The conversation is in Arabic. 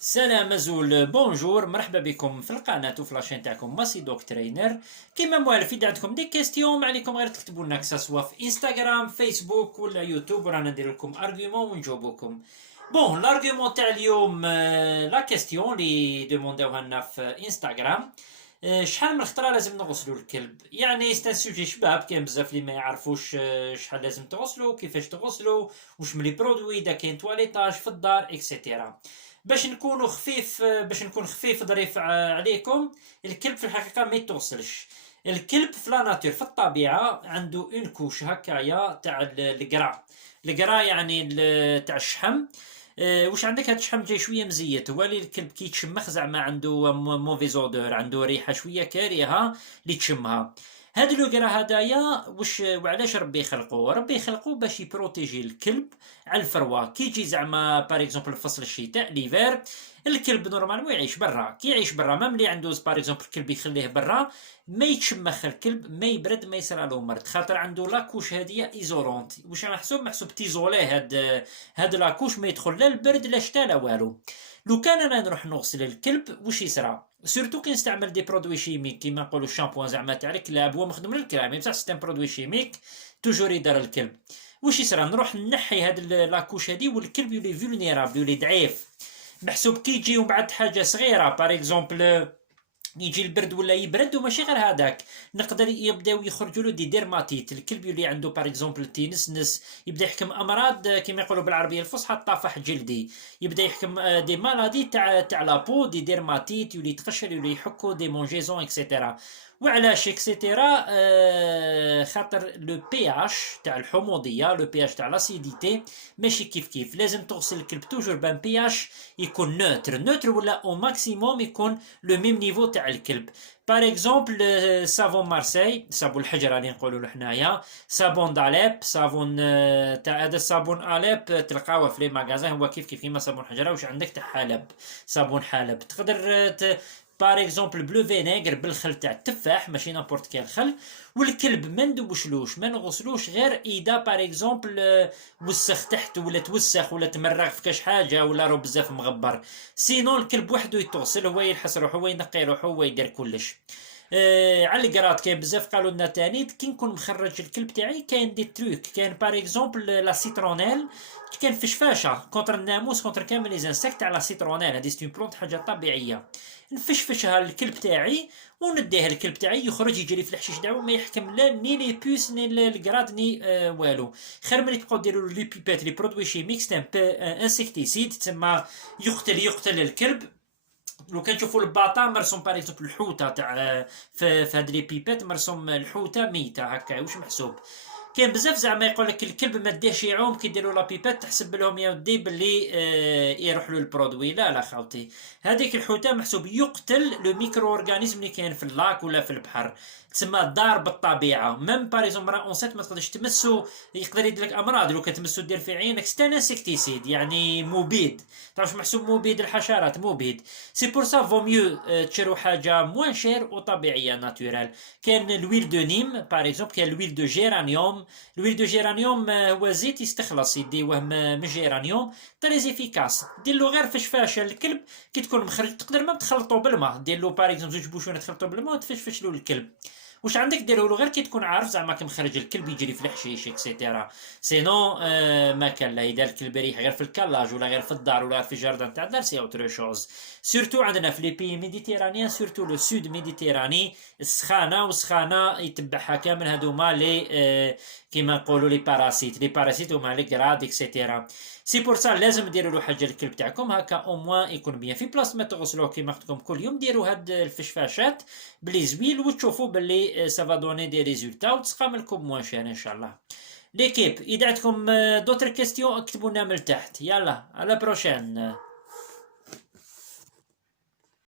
سلام زول بونجور، مرحبا بكم في القناة وفي لاشين تاعكم ماسي دوك ترينر. كيما موالف اذا عندكم دي كيستيون ما عليكم غير تكتبوا لنا سواء في انستغرام فيسبوك ولا يوتيوب، ورانا ندير لكم ارغيومون ونجاوبوكم. بون لارغيومون تاع اليوم، لا كيستيون اللي دومونداوها لنا في انستغرام. شحال من خطره لازم نغسلوا الكلب؟ يعني ستان سوجي شباب، كاين بزاف اللي ما يعرفوش شحال لازم تغسلوا، كيفاش تغسلوا، واش من لي برودوي، اذا كاين تواليطاج في الدار اكسيتيرا. باش نكون خفيف ظريف عليكم. الكلب في الحقيقه ما يتوصلش. الكلب في لا ناتور في الطبيعه عنده اون كوش هكايا تاع القرا. القرا يعني تاع الشحم. واش عندك؟ هاد الشحم جاي شويه مزيت، هو اللي الكلب كي يتشمخ زعما عنده موفي زودور، عنده ريحه شويه كارهه اللي تشمها. هاد لو كرا هدايا وعلاش ربي يخلقوه؟ ربي يخلقوه باش يبروتيجي الكلب على الفروه. كي يجي زعما باغ اكزومبل فصل الشتاء ليفير، الكلب نورمالمون يعيش برا. كي يعيش برا مام اللي عنده باغ اكزومبل الكلب يخليه برا، ما يتشمخ الكلب، ما يبرد، ما يصرالو مرض، خاطر عنده لاكوش هادية ايزولونت. واش محسوب تيزوليه هاد لاكوش، ما يدخل لا البرد لا الشتا لا والو. لو كان انا نروح نغسل الكلب واش يصرى؟ سورتو كي نستعمل دي برودوي شيميك كيما نقولوا الشامبوان زعما تاع الكلاب، هو مخدوم للكلاب بصح سيستم برودوي شيميك توجور يدار الكلب. واش يصرى؟ نروح نحي هاد لاكوش هادي والكلب يولي فولنيرابل، يولي ضعيف. محسوب كي يجي بعد حاجه صغيره باغ اكزومبل يجي البرد ولا يبرد، وماشي غير هذاك، نقدر يبداو يخرجوا له دي ديرماتيت. الكلب يولي عنده باغ اكزومبل تينسنس، يبدا يحكم امراض كما يقولوا بالعربيه الفصحى طافح جلدي، يبدا يحكم دي مالادي تاع لابو، دي ديرماتيت، يولي يتقشر، يولي يحكوا دي مونجيزون اكسيتيرا. وعلاش اكسيتيرا؟ خاطر لو بي اش تاع الحموضيه، لو بي اش تاع لاسيديتي ماشي كيف لازم تغسل الكلب توجور بان بي اش يكون نوتر ولا او ماكسيموم يكون لو ميم نيفو تاع الكلب. باغ اكزومبل سافون مارسي، صابون الحجره اللي نقولوا له حنايا، صابون داليب، صابون تاع هذا الصابون اليب تلقاوه في لي ماغازان، هو كيف كيما صابون حجره. واش عندك تاع حلب، صابون حلب. تقدر باغ اكزومبل بلو فينيغر بالخل تاع التفاح، ماشي نابورت كال خل. والكلب ما ندوشلوش ما نغسلوش غير اذا باغ اكزومبل وسخ تحت ولا توسخ ولا تمرغ في كاش حاجه ولا رو بزاف مغبر. سينون الكلب وحده يتوصل، هو يلحس روحه، هو ينقي روحه، هو يدير كلش. على الكرات كاين بزاف قالوا لنا تاني كي نكون مخرج الكلب تاعي كاين دي تروك. كاين باغ اكزومبل لا سيترونيل، كاين فشفاشه كونتر الناموس، كونتر كامل لي زانسيكت تاع لا سيترونيل. هادي ستون بلونت حاجه طبيعيه. نفشفشها للكلب تاعي ونديها الكلب تاعي يخرج يجري في الحشيش دعوه، ما يحكم لا ني لي بوس ني الكراد ني والو. خير ملي تبقاو ديروا لي بيبات لي برودوي شيميك ستان انسيكتيسيد تسمى يقتل الكلب. لو كان تشوفوا الباطا مرسوم باغ اكزومبل الحوته تاع في هاد لي بيبات مرسوم الحوته ميته هكا، واش محسوب. كاين بزاف زعما يقول لك الكلب ما ديهش يعوم كي يديروا لا بيبات، تحسب لهم يا ودي باللي يروح له البرودوي. لا خاوتي، هذيك الحوته محسوب يقتل لو ميكرو اورغانيزم اللي كاين في اللاك ولا في البحر، تسمى دار بالطبيعه. ميم باريزون مرا اونسيت ما تقدرش تمسو، يقدر يدير لك امراض. لو كتمسو دير في عينك ستان انسكتيسيد، يعني مبيد. تعرف محسوب مبيد الحشرات، مبيد. سي بور سا فو ميو تشرو حاجه موان شير وطبيعيه ناتورال. كاين الويل دو نيم باغ اكزومبل، كاين الويل دو جيرانيوم. الويل دو جيرانيوم هو زيت يستخلص يديوه من الجيرانيوم، تري افيكاس. دير له غير فشفاشه الكلب كي تكون مخرج، تقدر ما تخلطو بالماء، دير له باغ اكزومبل 2 بوشونه تخلطو بالماء وتفشفش له الكلب. واش عندك ديروا له غير كي تكون عارف زعما كي مخرج الكلب يجري في الحشيش اكسيتيرا. سينو ما كان لا، اذا الكلب يريح غير في الكلاج ولا غير في الدار ولا غير في الجاردن تاع الدار سي اوتر شوز. سورتو عندنا في لي بي ميديتيرانيان، سورتو لو سود ميديتيراني، السخانه وسخانه يتبعها كامل هذوما لي كيما نقولوا لي باراسيت هما لي كراد اكسيتيرا. سي بور سا لازم ديروا له حاجه للكلب تاعكم هكا او موان يكون بيان في بلاصه ما تغسلوه كيما قلت لكم كل يوم. ديروا هاد الفشفاشات بلي زويل وتشوفوا باللي سافا دوني دي ريزولتا وتسقام لكم موان شير ان شاء الله. ليكيب اذا عندكم دوتر كيستيون اكتبوا لنا من تحت. يلا على بروشين.